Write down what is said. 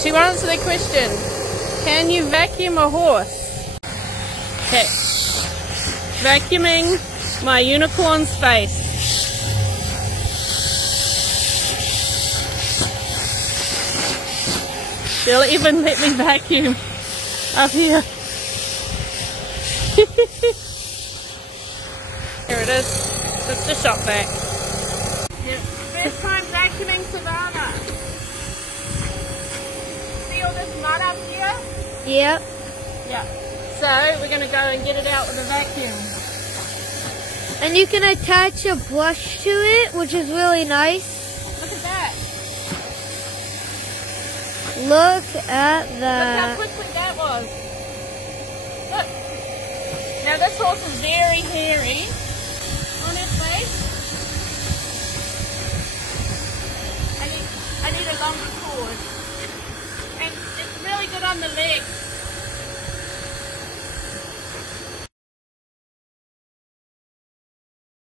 To answer the question, can you vacuum a horse? Okay. Vacuuming my unicorn's face. They'll even let me vacuum up here. Here it is. Just a shot back. Yep. First time vacuuming Savannah. See all this mud up here? Yep. Yeah. So we're going to go and get it out with a vacuum. And you can attach a brush to it, which is really nice. Look at that. Look at Look that. how quickly that was. Look. Now this horse is very hairy on his face. I need a longer cord. And it's really good on the legs.